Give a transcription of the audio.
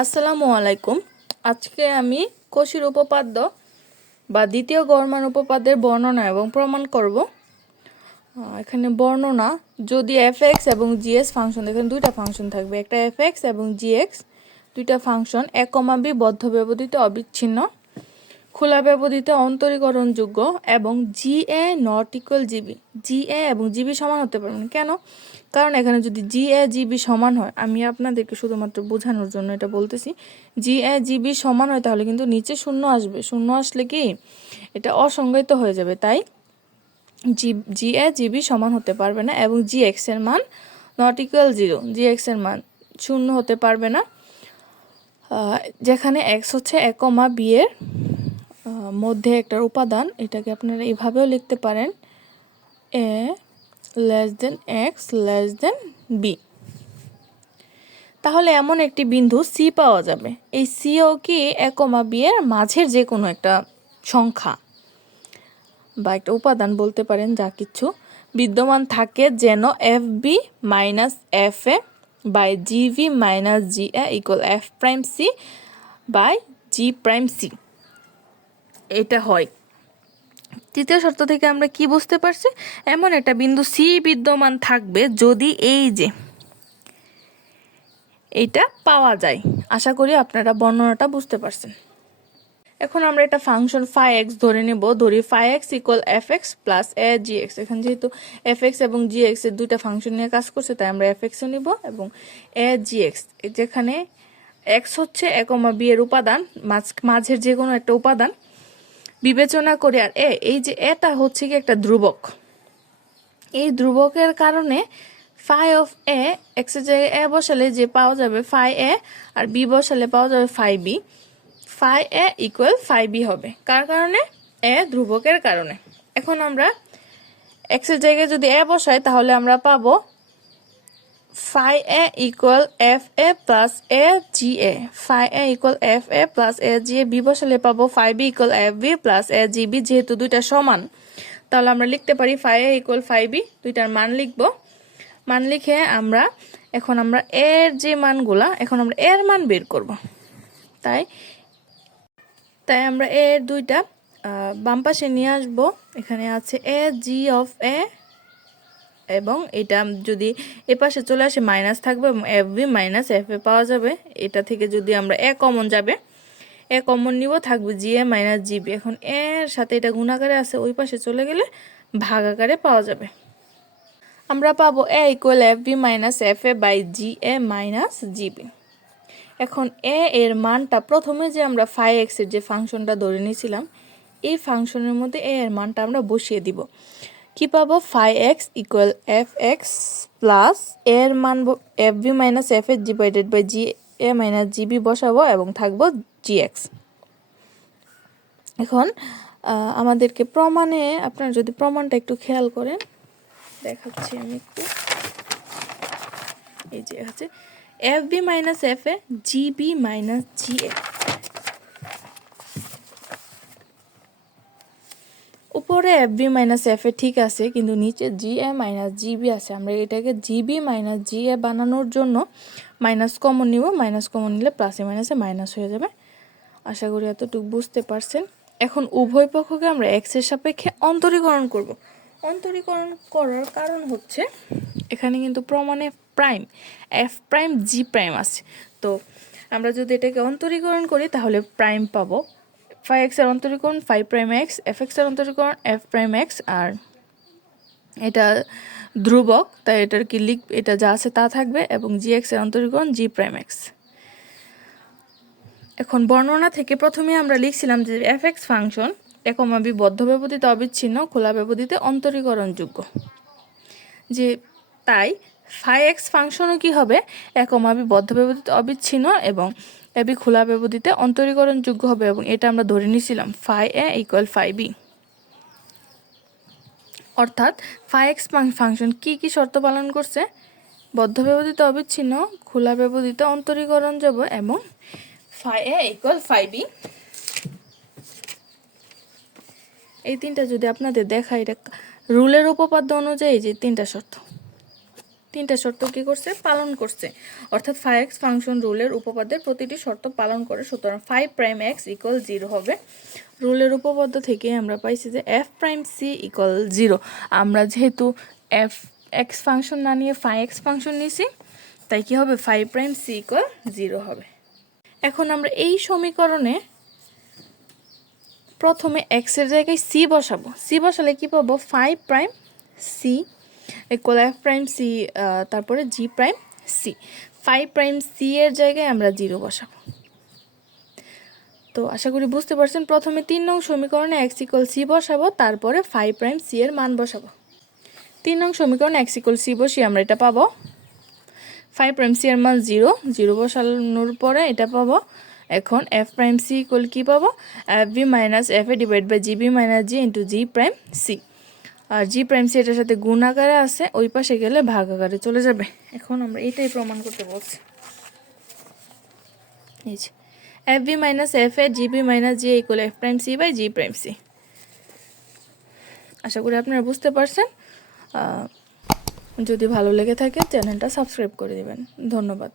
আসসালামু আলাইকুম। আজকে আমি কোষির উপপাদ্য বা দ্বিতীয় গরমান উপপাদ্যের বর্ণনা এবং প্রমাণ করব। এখানে বর্ণনা, যদি এফ এক্স এবং জিএস ফাংশন এখানে দুইটা ফাংশন থাকবে। একটা এফ এক্স এবং জিএক্স দুইটা ফাংশন এক কমা বি বদ্ধ ব্যবধিত অবিচ্ছিন্ন। খোলা ব্যবধিতে অন্তরীকরণযোগ্য এবং G A not equal GB G A এবং জিবি সমান হতে পারবে না। কেন? কারণ এখানে যদি জি এ জিবি সমান হয়, আমি আপনাদেরকে শুধুমাত্র বোঝানোর জন্য এটা বলতেছি। জি এ জিবি সমান হয় তাহলে কিন্তু নিচে শূন্য আসবে। শূন্য আসলে কি? এটা অসংজ্ঞায়িত হয়ে যাবে, তাই জি জি এ জিবি সমান হতে পারবে না এবং জি এক্সের মান নট জিরো জি এক্সের মান শূন্য হতে পারবে না। যেখানে এক্স হচ্ছে এক কমা বি এর মধ্যে একটা উপাদান, এটাকে আপনারা এভাবেও লিখতে পারেন, A less than X less than B তাহলে এমন একটি বিন্দু সি পাওয়া যাবে। এই সিও কি এক কমা বি এর মাঝের যে কোনো একটা সংখ্যা বা একটা উপাদান বলতে পারেন যা কিছু বিদ্যমান থাকে যেন F B minus F A by G B minus G A equal F prime C by G prime C এটা হয়। তৃতীয় শর্ত থেকে আমরা কি বুঝতে পারছি? এমন একটা বিন্দু সি বিদ্যমান থাকবে যদি এই যে এইটা পাওয়া যায়। আশা করি আপনারা বর্ণনাটা বুঝতে পারছেন। এখন আমরা একটা ফাংশন ফাই এক্স ধরে নেব। ধরি phi X equal F X plus A G X এখন যেহেতু এফ এক্স এবং জি এক্সের দুইটা ফাংশন নিয়ে কাজ করছে, তাই আমরা এফ এক্স নিব এবং এ জি এক্স যেখানে এক্স হচ্ছে একমা বি এর উপাদান, মাঝ- মাঝের যে কোনো একটা উপাদান। বিবেচনা করে আর এ, এই যে এটা হচ্ছে কি একটা ধ্রুবক। এই ধ্রুবকের কারণে ফাই অফ এ এক্সের জায়গায় এ বসালে যে পাওয়া যাবে ফাই এ আর বি বসালে পাওয়া যাবে phi B phi A equal phi B হবে। কার কারণে? এ ধ্রুবকের কারণে। এখন আমরা এক্সের জায়গায় যদি এ বসাই তাহলে আমরা পাবো phi A equal F A plus A G A phi A equal F A plus A G A B বসালে পাবো phi B equal F B plus A G B যেহেতু দুইটা সমান। তাহলে আমরা লিখতে পারি phi A equal phi B দুইটার মান লিখব। মান লিখে আমরা এখন আমরা এর যে মানগুলা, এখন আমরা এর মান বের করব। তাই তাই আমরা এর দুইটা বাম পাশে নিয়ে আসব। এখানে আছে এ জি অফ এ এবং এটা যদি এ পাশে চলে আসে মাইনাস থাকবে এবং F B minus F A পাওয়া যাবে। এটা থেকে যদি আমরা এ কমন যাবে এ কমন নিব, থাকবে জি এ মাইনাস জিবি এখন এর সাথে এটা গুণাকারে আছে, ওই পাশে চলে গেলে ভাগাকারে পাওয়া যাবে। আমরা পাবো A equal F B minus F A by G A minus GB এখন এ এর মানটা প্রথমে যে আমরা ফাই এক্সের যে ফাংশনটা ধরে নিয়েছিলাম, এই ফাংশনের মধ্যে এ এর মানটা আমরা বসিয়ে দিব। কি পাবো? Phi X equal F X plus এর মান F B minus F A divided by G A minus GB বসাবো এবং থাকব জি এক্স এখন আমাদেরকে প্রমাণে, আপনারা যদি প্রমাণটা একটু খেয়াল করেন, দেখাচ্ছি আমি একটু। এই যে হচ্ছে F B minus F A G B minus G A উপরে F B minus F A ঠিক আছে, কিন্তু নিচে জি এ মাইনাস জি বি আছে। আমরা এটাকে জি বি মাইনাস জি এ বানানোর জন্য মাইনাস কমন নিব মাইনাস কমন নিলে প্লাসে মাইনাসে মাইনাস হয়ে যাবে। আশা করি এতটুকু বুঝতে পারছেন। এখন উভয় পক্ষকে আমরা এক্সের সাপেক্ষে অন্তরীকরণ করব। অন্তরীকরণ করার কারণ হচ্ছে, এখানে কিন্তু প্রমাণে prime F prime G prime আছে। তো আমরা যদি এটাকে অন্তরীকরণ করি, তাহলে প্রাইম পাবো। ফাইভ এক্সের অন্তরীকরণ ফাইভ প্রাইম এক্স এফ এক্সের অন্তরীকরণ এফ প্রাইম এক্স আর এটা ধ্রুবক, তাই এটার কি লিখ, এটা যা আছে তা থাকবে এবং জি এক্সের অন্তরীকরণ জি প্রাইম এক্স এখন বর্ণনা থেকে প্রথমে আমরা লিখছিলাম যে এফ এক্স ফাংশন একমাবি বদ্ধ ব্যবধিতে অবিচ্ছিন্ন, খোলা ব্যবধিতে অন্তরীকরণযোগ্য। যে তাই ফাই এক্স ফাংশনও কি হবে? একমাবি বদ্ধ ব্যবধিতে অবিচ্ছিন্ন এবং এবি খোলা ব্যবধিতে অন্তরীকরণযোগ্য হবে এবং এটা আমরা ধরে নিয়েছিলাম phi A equal phi B অর্থাৎ ফাই এক্স ফাংশন কি কি শর্ত পালন করছে? বদ্ধ ব্যবধিত অবিচ্ছিন্ন, খোলা ব্যবধিত অন্তরীকরণ যাব এবং phi A equal phi B এই তিনটা যদি আপনাদের দেখা এটা রুলের উপপাদ্য অনুযায়ী যে তিনটা শর্ত। তিনটা শর্ত কি করছে? পালন করছে। অর্থাৎ ফাইভ এক্স ফাংশন রুলের উপপাদ্যের প্রতিটি শর্ত পালন করে। সুতরাং phi prime X equal zero হবে। রুলের উপপাদ্য থেকে আমরা পাইছি যে F prime C equal zero আমরা যেহেতু এফ এক্স ফাংশন না নিয়ে ফাইভ এক্স ফাংশন নিয়েছি, তাই কি হবে? Phi prime C equal zero হবে। এখন আমরা এই সমীকরণে প্রথমে এক্সের জায়গায় সি বসাবো। সি বসালে কি পাবো? Phi prime C equal F prime C তারপরে G prime C phi prime C এর জায়গায় আমরা জিরো বসাবো। তো আশা করি বুঝতে পারছেন, প্রথমে তিন নং সমীকরণে এক্স ইকুয়াল সি বসাবো, তারপরে ফাইভ প্রাইম সি এর মান বসাবো। তিন নং সমীকরণে এক্স ইকুয়াল সি বসিয়ে আমরা এটা পাবো। ফাইভ প্রাইম সি এর মান জিরো জিরো বসানোর পরে এটা পাবো। এখন এফ প্রাইম সি ইকুয়াল কী পাবো? F B minus F A divide by G B minus G into G prime C R G prime C এটার সাথে গুণ আকারে আছে, ওই পাশে গেলে ভাগ আকারে চলে যাবে। এখন আমরা এটাই প্রমাণ করতে বলছি। F B minus F A G B minus G equal F prime C by G prime C আশা করি আপনারা বুঝতে পারছেন। যদি ভালো লেগে থাকে, চ্যানেলটা সাবস্ক্রাইব করে দেবেন। ধন্যবাদ।